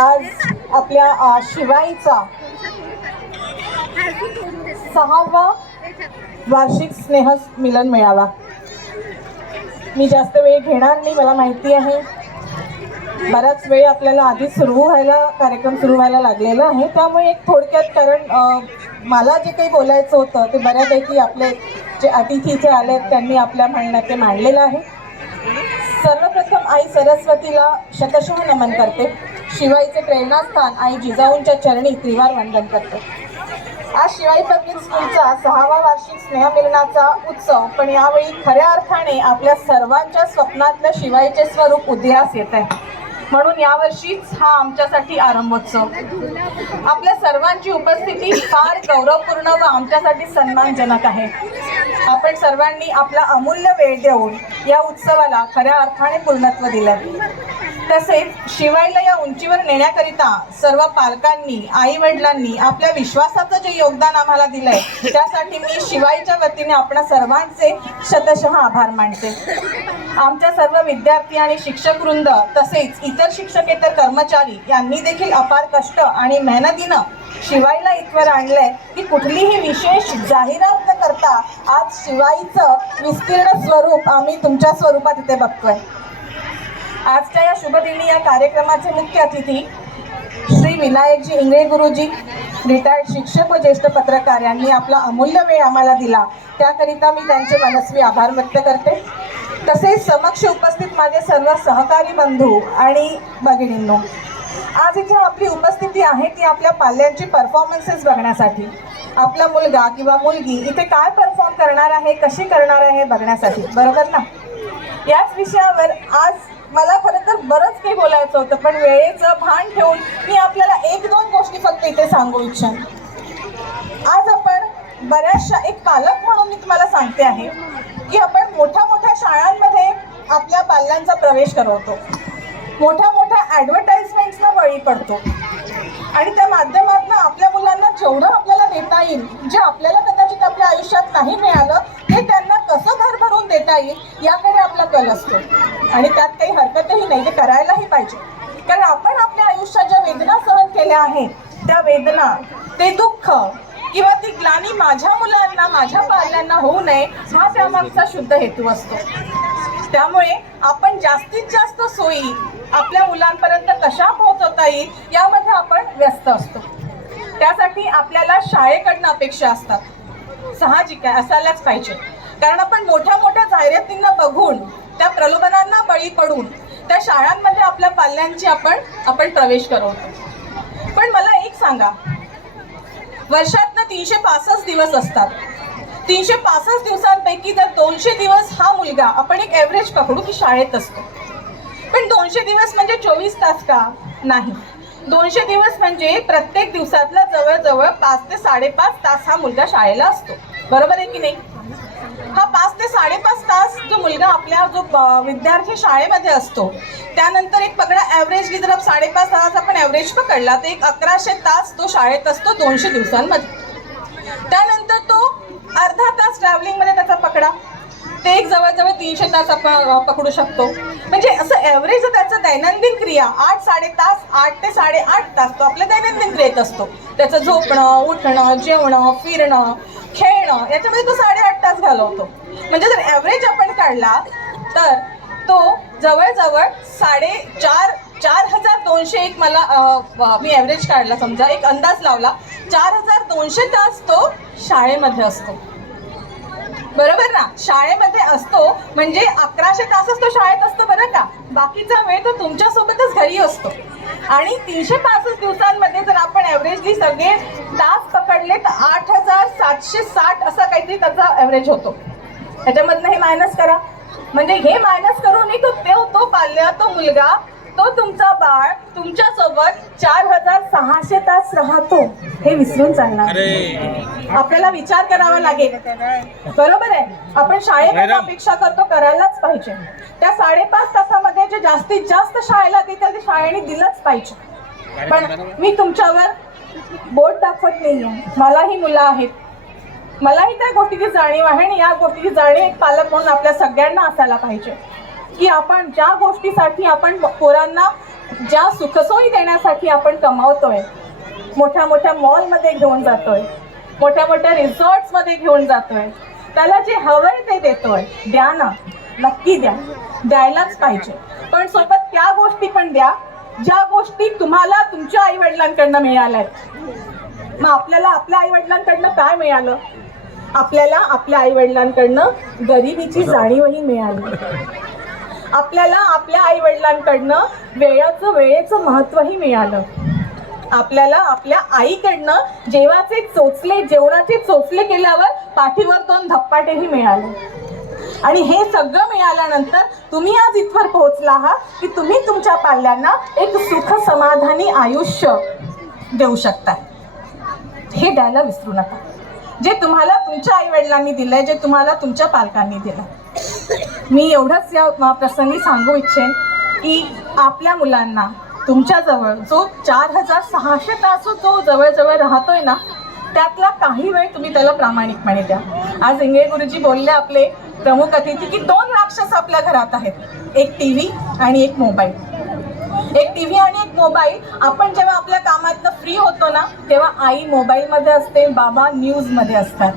आज आपल्या शिवाईचा सहावा वार्षिक स्नेह मिलन मिळावा. मी जास्त वेळ घेणार नाही मला माहिती आहे. बराच वेळ आपल्याला आधी सुरू व्हायला कार्यक्रम सुरू व्हायला लागलेला आहे. त्यामुळे एक थोडक्यात कारण मला जे काही बोलायचं होतं ते बऱ्यापैकी आपले जे अतिथी जे आले आहेत त्यांनी आपल्या म्हणण्यात ते मांडलेलं आहे. सर्वप्रथम आई सरस्वतीला शतशः नमन करते. शिवाईचे प्रेरणास्थान आई जिजाऊंच्या चरणी त्रिवार वंदन करते. आज शिवाई पब्लिक स्कूलचा सहावा वार्षिक स्नेहमिलनाचा उत्सव पण यावेळी खऱ्या अर्थाने आपल्या सर्वांच्या स्वप्नातलं शिवाईचे स्वरूप उदयास येत आहे म्हणून यावर्षीच हा आमच्यासाठी आरंभोत्सव. आपल्या सर्वांची उपस्थिती फार गौरवपूर्ण व आमच्यासाठी सन्मानजनक आहे. आपण सर्वांनी आपला अमूल्य वेळ देऊन या उत्सवाला खऱ्या अर्थाने पूर्णत्व दिलं. तसेच शिवायला या उंचीवर नेण्याकरिता सर्व पालकांनी आई वडिलांनी आपल्या विश्वासाचं जे योगदान आम्हाला दिलंय त्यासाठी मी शिवाईच्या वतीने आपण सर्वांचे शतशः आभार मानते. आमच्या सर्व विद्यार्थी आणि शिक्षक वृंद तसेच इतर शिक्षकेतर कर्मचारी यांनी देखील अपार कष्ट आणि मेहनतीनं शिवाईला इथवर आणलंय की कुठलीही विशेष जाहिरात न करता आज शिवाईचं विस्तीर्ण स्वरूप आम्ही तुमच्या स्वरूपात इथे बघतोय. आजच्या या शुभदिनी या कार्यक्रमाचे मुख्य अतिथी श्री विनायकजी इंगळे गुरुजी रिटायर्ड शिक्षक व ज्येष्ठ पत्रकार यांनी आपला अमूल्य वेळ आम्हाला दिला. त्याकरिता मी त्यांचे मनस्वी आभार व्यक्त करते. तसेच समक्ष उपस्थित माझे सर्व सहकारी बंधू आणि भगिनींनो आज इथे आपली उपस्थिती आहे ती आपल्या पाल्यांची परफॉर्मन्सेस बघण्यासाठी. आपला मुलगा किंवा मुलगी इथे काय परफॉर्म करणार आहे कशी करणार आहे बघण्यासाठी. बरोबर ना? याच विषयावर आज मला खरं तर बरंच काही बोलायचं होतं पण वेळेचं भान ठेवून मी आपल्याला एक दोन गोष्टी फक्त इथे सांगू इच्छेन. आज आपण बऱ्याचशा एक पालक म्हणून मी तुम्हाला सांगते आहे की आपण मोठ्या मोठ्या शाळांमध्ये आपल्या पाल्यांचा प्रवेश करवतो. मोठ्या मोठ्या बळी पडतो. आणि त्या माध्यमातून आपल्या मुलांना जेवढं आपल्याला देता येईल जे आपल्याला कदाचित आपल्या आयुष्यात नाही मिळालं ते त्यांना कसं भरभरून देता येईल याकडे आपला कल असतो. आणि त्यात काही हरकतही नाही ते करायलाही पाहिजे. कारण आपण आपल्या आयुष्यात ज्या वेदना सहन केल्या आहेत त्या वेदना ते दुःख किंवा ती ग्लानी माझ्या मुलांना माझ्या पाल्यांना होऊ नये हा त्यामागचा शुद्ध हेतू असतो. त्यामुळे आपण जास्तीत जास्त सोयी आपल्या मुलांपर्यंत कशा पोहोचवता येईल यामध्ये आपण व्यस्त असतो. त्यासाठी आपल्याला शाळेकडनं अपेक्षा असतात. साहजिक आहे असायलाच पाहिजे. कारण आपण मोठ्या मोठ्या जाहिरातींना बघून त्या प्रलोभनांना बळी पडून त्या शाळांमध्ये आपल्या पाल्यांची आपण आपण प्रवेश करवतो. पण मला एक सांगा. वर्षातनं तीनशे पासष्ट दिवस असतात. तीनशे पासष्ट दिवसांपैकी जर दोनशे दिवस हा मुलगा आपण एक ॲव्हरेज पकडू की शाळेत असतो. पण दोनशे दिवस म्हणजे चोवीस तास का? नाही. दोनशे दिवस म्हणजे प्रत्येक दिवसातला जवळजवळ पाच ते साडेपाच तास हा मुलगा शाळेला असतो. बरोबर आहे की नाही? हा पाच ते साडेपाच तास जो मुलगा आपल्या जो ब- विद्यार्थी शाळेमध्ये असतो त्यानंतर एक पकडा ॲव्हरेज जर साडेपाच तास आपण ॲव्हरेज पकडला तर एक अकराशे तास तो शाळेत असतो दोनशे दिवसांमध्ये. त्यानंतर तो अर्धा तास ट्रॅव्हलिंगमध्ये त्याचा पकडा. ते एक जवळजवळ तीनशे तास आपण पकडू शकतो. म्हणजे असं ॲव्हरेज त्याचं दैनंदिन क्रिया आठ साडे तास आठ ते साडेआठ तास तो आपल्या दैनंदिन क्रियेत असतो. त्याचं झोपणं उठणं जेवणं फिरणं खेळणं याच्यामध्ये तो साडेआठ तास घालवतो. म्हणजे जर ॲव्हरेज आपण काढला तर तो जवळजवळ साडे चार चार हजार दोनशे एक मला मी ॲव्हरेज काढला समजा एक अंदाज लावला चार हजार दोनशे तास तो शाळेमध्ये असतो. बरोबर ना? शाळेमध्ये असतो म्हणजे अकराशे तासच तो शाळेत असतो बरं का? बाकीचा वेळ तो तुमच्यासोबतच घरी असतो. आणि तीनशे पासष्ट दिवसांमध्ये जर आपण ॲव्हरेजली सगळे तास पकडले तर आठ हजार सातशे साठ असा काहीतरी त्याचा ॲव्हरेज होतो. त्याच्यामधनं हे मायनस करा. म्हणजे हे मायनस करूनही तो तो पाल्या तो मुलगा तो तुमचा बाळ तुमच्यासोबत चार हजार सहाशे तास राहतो. हे विसरून चालणार. आपल्याला विचार करावा लागेल. बरोबर आहे. आपण शाळेकडे अपेक्षा करतो करायलाच पाहिजे. त्या साडेपाच तासामध्ये जे जास्तीत जास्त शाळेला देतील ते शाळेने दिलंच पाहिजे. पण मी तुमच्यावर बोट दाखवत नाहीये. मलाही मुलं आहेत. मलाही त्या गोष्टीची जाणीव आहे आणि या गोष्टीची जाणीव एक पालक म्हणून आपल्या सगळ्यांना असायला पाहिजे. की आपण ज्या गोष्टीसाठी आपण पोरांना ज्या सुखसोयी देण्यासाठी आपण कमावतोय मोठ्या मोठ्या मॉलमध्ये घेऊन जातोय मोठ्या मोठ्या रिसॉर्ट्समध्ये घेऊन जातोय त्याला जे हवंय ते देतोय द्या ना. नक्की द्या. द्यायलाच पाहिजे. पण सोबत त्या गोष्टी पण द्या ज्या गोष्टी तुम्हाला तुमच्या आई वडिलांकडनं मिळाल्यात. मग आपल्याला आपल्या आई वडिलांकडनं काय मिळालं? आपल्याला आपल्या आई वडिलांकडनं गरिबीची जाणीवही मिळाली. आपल्याला आपल्या आई वडिलांकडनं वेळाचं वेळेचं महत्वही मिळालं. आपल्याला आपल्या आईकडनं जेवाचे चोचले जेवणाचे चोचले केल्यावर पाठीवर दोन धप्पाटेही मिळाले. आणि हे सगळं मिळाल्यानंतर तुम्ही आज इथवर पोहोचला आहात की तुम्ही तुमच्या पाल्यांना एक सुख समाधानी आयुष्य देऊ शकता हे द्यायला विसरू नका. जे तुम्हाला तुमच्या आई वडिलांनी दिलंय जे तुम्हाला तुमच्या पालकांनी दिलं मी एवढंच या प्रसंगी सांगू इच्छेन की आपल्या मुलांना तुमच्याजवळ जो चार हजार सहाशे तास जो जवळजवळ राहतोय ना त्यातला काही वेळ तुम्ही त्याला प्रामाणिकपणे द्या. आज इंगे गुरुजी बोलले आपले प्रमुख अतिथी की दोन राक्षस आपल्या घरात आहेत. एक टी व्ही आणि एक मोबाईल. एक टी व्ही आणि एक मोबाईल. आपण जेव्हा आपल्या कामातनं फ्री होतो ना तेव्हा आई मोबाईलमध्ये असते बाबा न्यूजमध्ये असतात.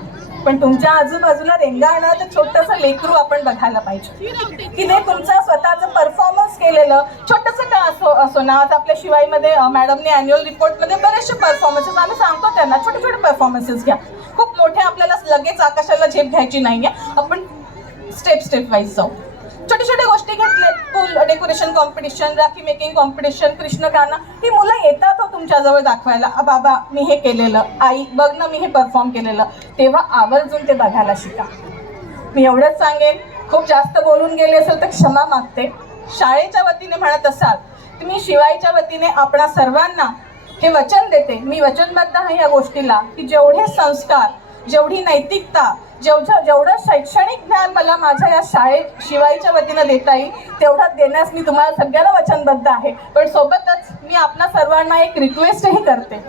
पण तुमच्या आजूबाजूला रेंगाळणार तर छोटंसं लेकरू आपण बघायला पाहिजे. की ते तुमचं स्वतःचं परफॉर्मन्स केलेलं छोटंसं का असो असो ना आता आपल्या शिवाईमध्ये मॅडमने अॅन्युअल रिपोर्टमध्ये बरेचसे परफॉर्मन्सेस आम्ही सांगतो त्यांना छोटे छोटे परफॉर्मन्सेस घ्या. खूप मोठे आपल्याला लगेच आकाशाला झेप घ्यायची नाही आहे आपण स्टेप स्टेप वाईज जाऊ. छोटे छोटे गोष्टी घेतल्यात फुल decoration competition Rakhi making competition Krishna गाणं. ही मुलं येतात हो तुमच्याजवळ दाखवायला. बाबा मी हे केलेलं. आई बघ ना मी हे परफॉर्म केलेलं. तेव्हा आवर्जून ते बघायला शिका. मी एवढंच सांगेन. खूप जास्त बोलून गेले असेल तर क्षमा मागते. शाळेच्या वतीने म्हणत असाल तुम्ही शिवायच्या वतीने आपणा सर्वांना हे वचन देते. मी वचनबद्ध आहे या गोष्टीला. की जेवढे संस्कार जेवढी नैतिकता जेवढं जेवढं शैक्षणिक ज्ञान मला माझ्या या शाळेत शिवायच्या वतीनं देता येईल तेवढं देण्यास मी तुम्हाला सगळ्याला वचनबद्ध आहे. पण सोबतच मी आपल्या सर्वांना एक रिक्वेस्टही करते.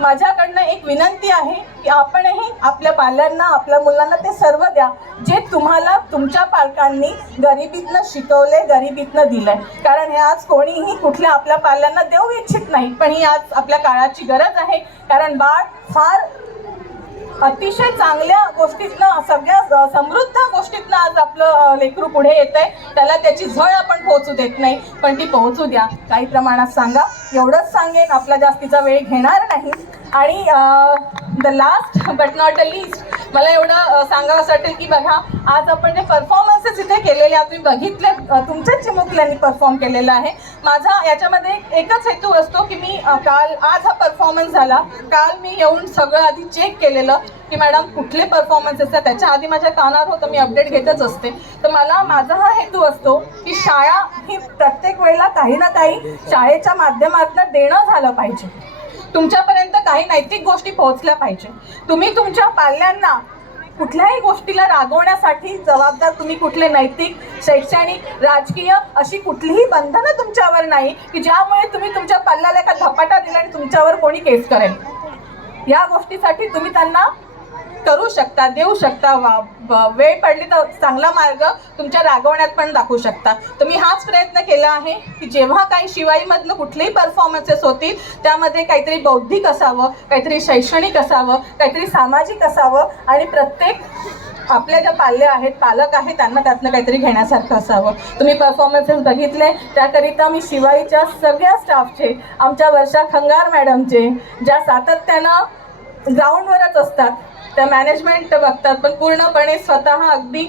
माझ्याकडनं एक विनंती आहे की आपणही आपल्या पाल्यांना आपल्या मुलांना ते सर्व द्या जे तुम्हाला तुमच्या पालकांनी गरिबीतनं शिकवले गरिबीतनं दिलंय. कारण हे आज कोणीही कुठल्या आपल्या पाल्यांना देऊ इच्छित नाही पण ही आज आपल्या काळाची गरज आहे. कारण बाळ फार अतिशय चांगल्या गोष्टीतनं सगळ्या समृद्ध गोष्टीतनं आज आपलं लेकरू पुढे येत आहे त्याला त्याची झळ आपण पोहोचू देत नाही पण ती पोहोचू द्या. काही प्रमाणात सांगा. एवढंच सांगेन आपला जास्तीचा वेळ घेणार नाही. आणि the last but not a least मला एवढं सांगावं वाटेल की बघा आज आपण जे परफॉर्मन्सेस इथे केलेले तुम्ही बघितले तुमच्याच चिमुकल्यांनी परफॉर्म केलेला आहे. माझा याच्यामध्ये एकच हेतू असतो की मी काल आज हा परफॉर्मन्स झाला. काल मी येऊन सगळं आधी चेक केलेलं की मॅडम कुठले परफॉर्मन्सेस आहेत? त्याच्या आधी माझ्या कानावर होतं मी अपडेट घेतच असते. तर मला माझा हा हेतू असतो की शाळा ही प्रत्येक वेळेला काही ना काही शाळेच्या माध्यमातून देणं झालं पाहिजे. तुमच्यापर्यंत काही नैतिक गोष्टी पोहोचल्या पाहिजे. तुम्ही तुमच्या पाल्यांना कुठल्याही गोष्टीला रागवण्यासाठी जबाबदार तुम्ही कुठले नैतिक शैक्षणिक राजकीय अशी कुठलीही बंधनं तुमच्यावर नाही की ज्यामुळे तुम्ही तुमच्या पाल्याला एका धपाटा दिला आणि तुमच्यावर कोणी केस करेल. या गोष्टीसाठी तुम्ही त्यांना करू शकता देऊ शकता वा वेळ पडली तर चांगला मार्ग तुमच्या रागवण्यात पण दाखवू शकता. तर मी हाच प्रयत्न केला आहे की जेव्हा काही शिवाईमधनं कुठलेही परफॉर्मन्सेस होतील त्यामध्ये काहीतरी बौद्धिक असावं काहीतरी शैक्षणिक असावं काहीतरी सामाजिक असावं आणि प्रत्येक आपल्या ज्या पाल्य आहेत पालक आहेत त्यांना त्यातनं काहीतरी घेण्यासारखं असावं. तुम्ही परफॉर्मन्सेस बघितले त्याकरिता मी शिवाईच्या सगळ्या स्टाफचे आमच्या वर्षा खंगार मॅडमचे ज्या सातत्यानं ग्राउंडवरच असतात त्या मॅनेजमेंट बघतात पण पूर्णपणे स्वतः अगदी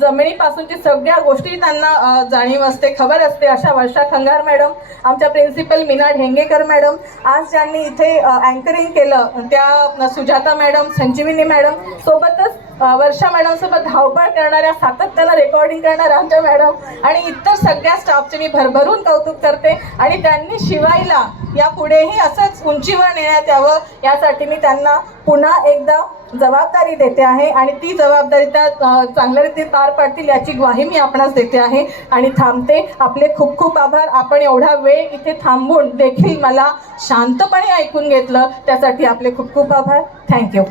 जमिनीपासूनची सगळ्या गोष्टी त्यांना जाणीव असते खबर असते. अशा वर्षा खंगार मॅडम आमच्या प्रिन्सिपल मीना ढेंगेकर मॅडम आज ज्यांनी इथे अँकरिंग केलं त्या सुजाता मॅडम संजीविनी मॅडम सोबतच वर्षा मॅडमसोबत धावपळ करणाऱ्या सातत्यानं रेकॉर्डिंग करणाऱ्या आमच्या मॅडम आणि इतर सगळ्या स्टाफचे मी भरभरून कौतुक करते आणि त्यांनी शिवायला यापुढेही असंच उंचीवर नेण्यात यावं यासाठी मी त्यांना पुन्हा एकदा जबाबदारी देते आहे आणि ती जबाबदारी त्या चांगल्या रीतीने पार पाडतील याची ग्वाही मी आपणास देते आहे आणि थांबते. आपले खूप खूप आभार. आपण एवढा वेळ इथे थांबून देखील मला शांतपणे ऐकून घेतलं त्यासाठी आपले खूप खूप आभार. थँक्यू